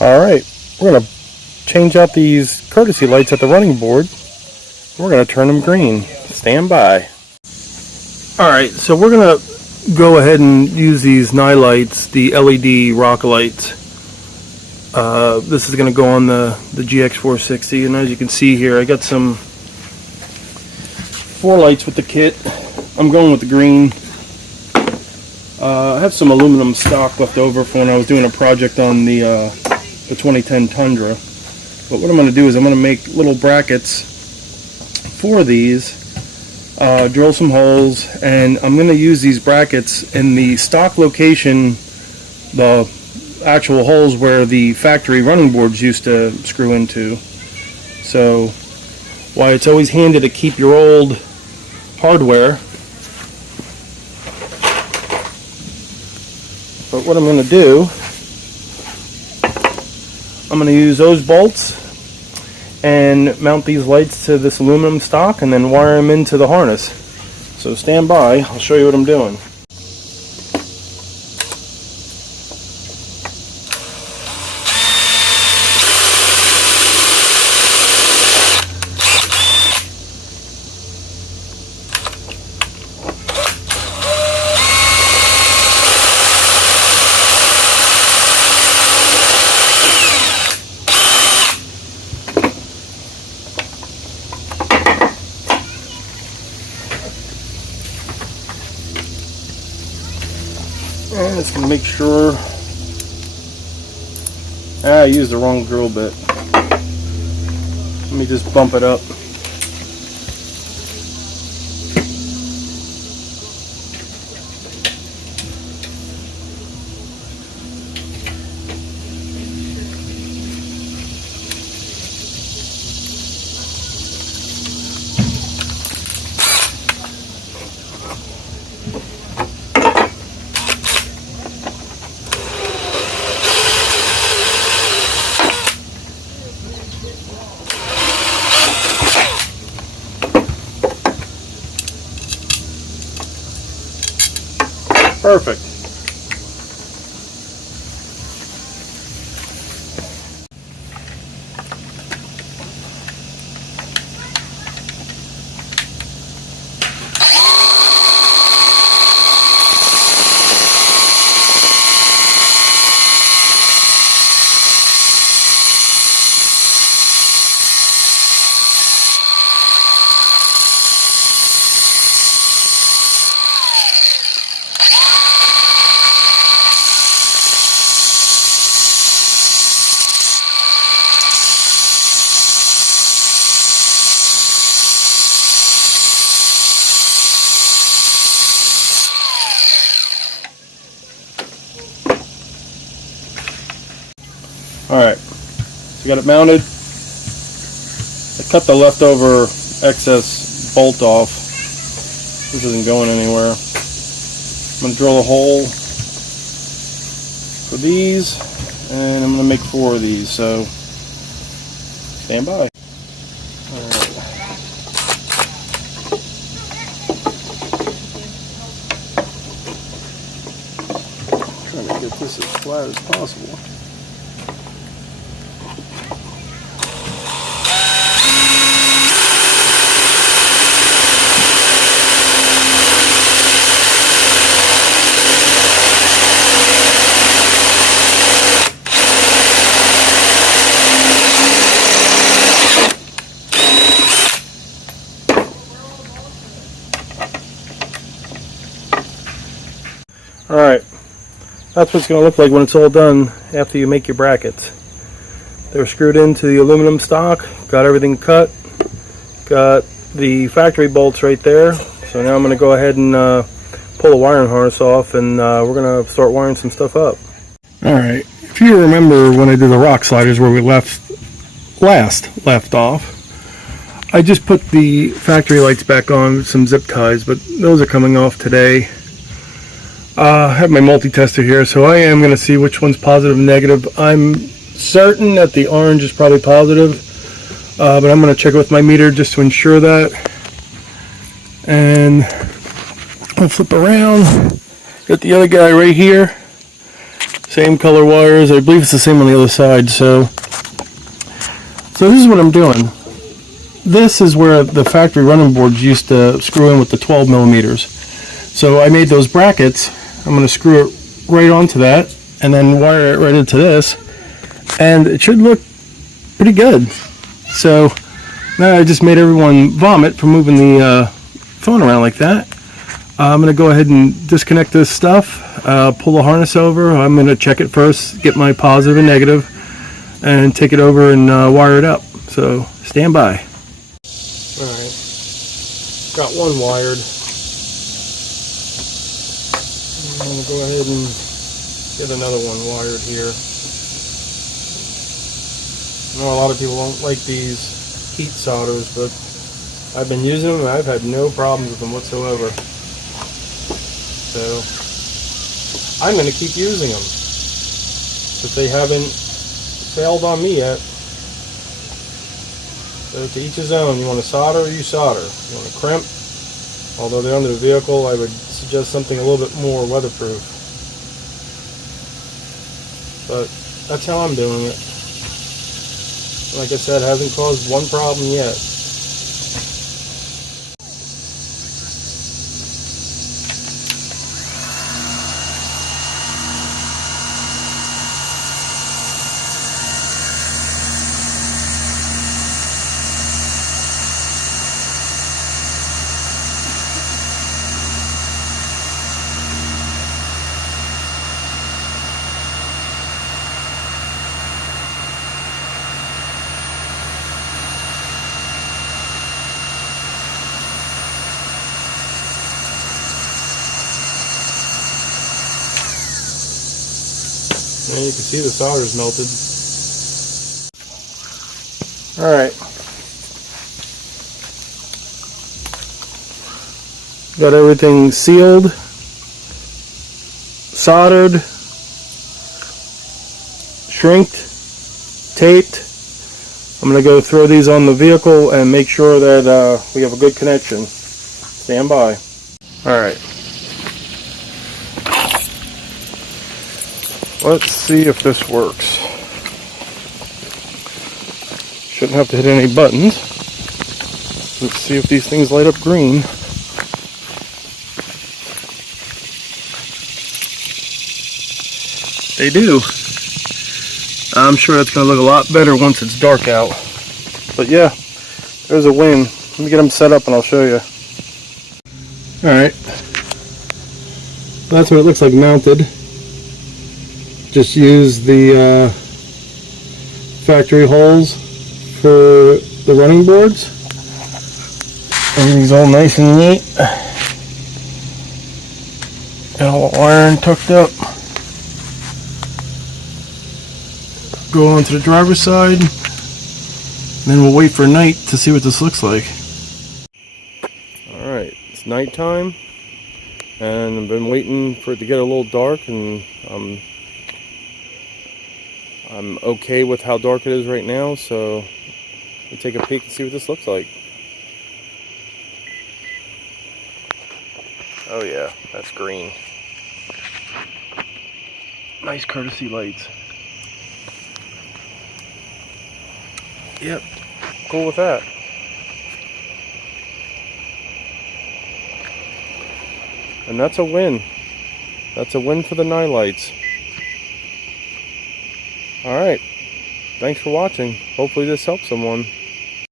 Alright, we're going to change out these courtesy lights at the running board. We're going to turn them green. Stand by. Alright, so we're going to go ahead and use these NILights, the LED rock lights. This is going to go on the GX 460, and as you can see here, I got some 4 lights with the kit. I'm going with the green. I have some aluminum stock left over from when I was doing a project on the 2010 Tundra. But what I'm going to do is I'm going to make little brackets for these, drill some holes, and I'm going to use these brackets in the stock location, the actual holes where the factory running boards used to screw into. So why it's always handy to keep your old hardware. But what I'm going to do, I'm going to use those bolts and mount these lights to this aluminum stock and then wire them into the harness. So stand by, I'll show you what I'm doing. And it's going to make sure, I used the wrong drill bit. Let me just bump it up. Perfect. Alright, so got it mounted. I cut the leftover excess bolt off. This isn't going anywhere. I'm going to drill a hole for these, and I'm going to make 4 of these, so stand by. Alright. Trying to get this as flat as possible. Alright, that's what it's going to look like when it's all done after you make your brackets. They're screwed into the aluminum stock, got everything cut, got the factory bolts right there. So now I'm going to go ahead and pull the wiring harness off, and we're going to start wiring some stuff up. Alright, if you remember when I did the rock sliders where we left off, I just put the factory lights back on with some zip ties, but those are coming off today. I have my multi-tester here, so I am going to see which one's positive and negative. I'm certain that the orange is probably positive, but I'm going to check it with my meter just to ensure that. And I'll flip around, get the other guy right here. Same color wires. I believe it's the same on the other side. So this is what I'm doing. This is where the factory running boards used to screw in with the 12 millimeters. So I made those brackets. I'm going to screw it right onto that and then wire it right into this, and it should look pretty good. So now I just made everyone vomit for moving the phone around like that. I'm going to go ahead and disconnect this stuff, pull the harness over. I'm going to check it first, get my positive and negative, and take it over and wire it up. So stand by. Alright, got one wired. I'm going to go ahead and get another one wired here. I know a lot of people don't like these heat solders, but I've been using them and I've had no problems with them whatsoever. So I'm going to keep using them, but they haven't failed on me yet. So to each his own. You want to solder, you solder. You want to crimp, although they're under the vehicle, I would suggest something a little bit more weatherproof. But that's how I'm doing it. Like I said, it hasn't caused one problem yet. And you can see the solder's melted. Alright. Got everything sealed, soldered, shrinked, taped. I'm going to go throw these on the vehicle and make sure that we have a good connection. Stand by. Alright. Let's see if this works. Shouldn't have to hit any buttons. Let's see if these things light up green. They do. I'm sure that's going to look a lot better once it's dark out. But yeah, there's a win. Let me get them set up and I'll show you. Alright. That's what it looks like mounted. Just use the factory holes for the running boards. Everything's all nice and neat. Got all the wiring tucked up. Go on to the driver's side. Then we'll wait for night to see what this looks like. Alright, it's nighttime. And I've been waiting for it to get a little dark, and I'm okay with how dark it is right now, so we'll take a peek and see what this looks like. Oh yeah, that's green. Nice courtesy lights. Yep, cool with that. And that's a win. That's a win for the NILights. Alright, thanks for watching. Hopefully this helps someone.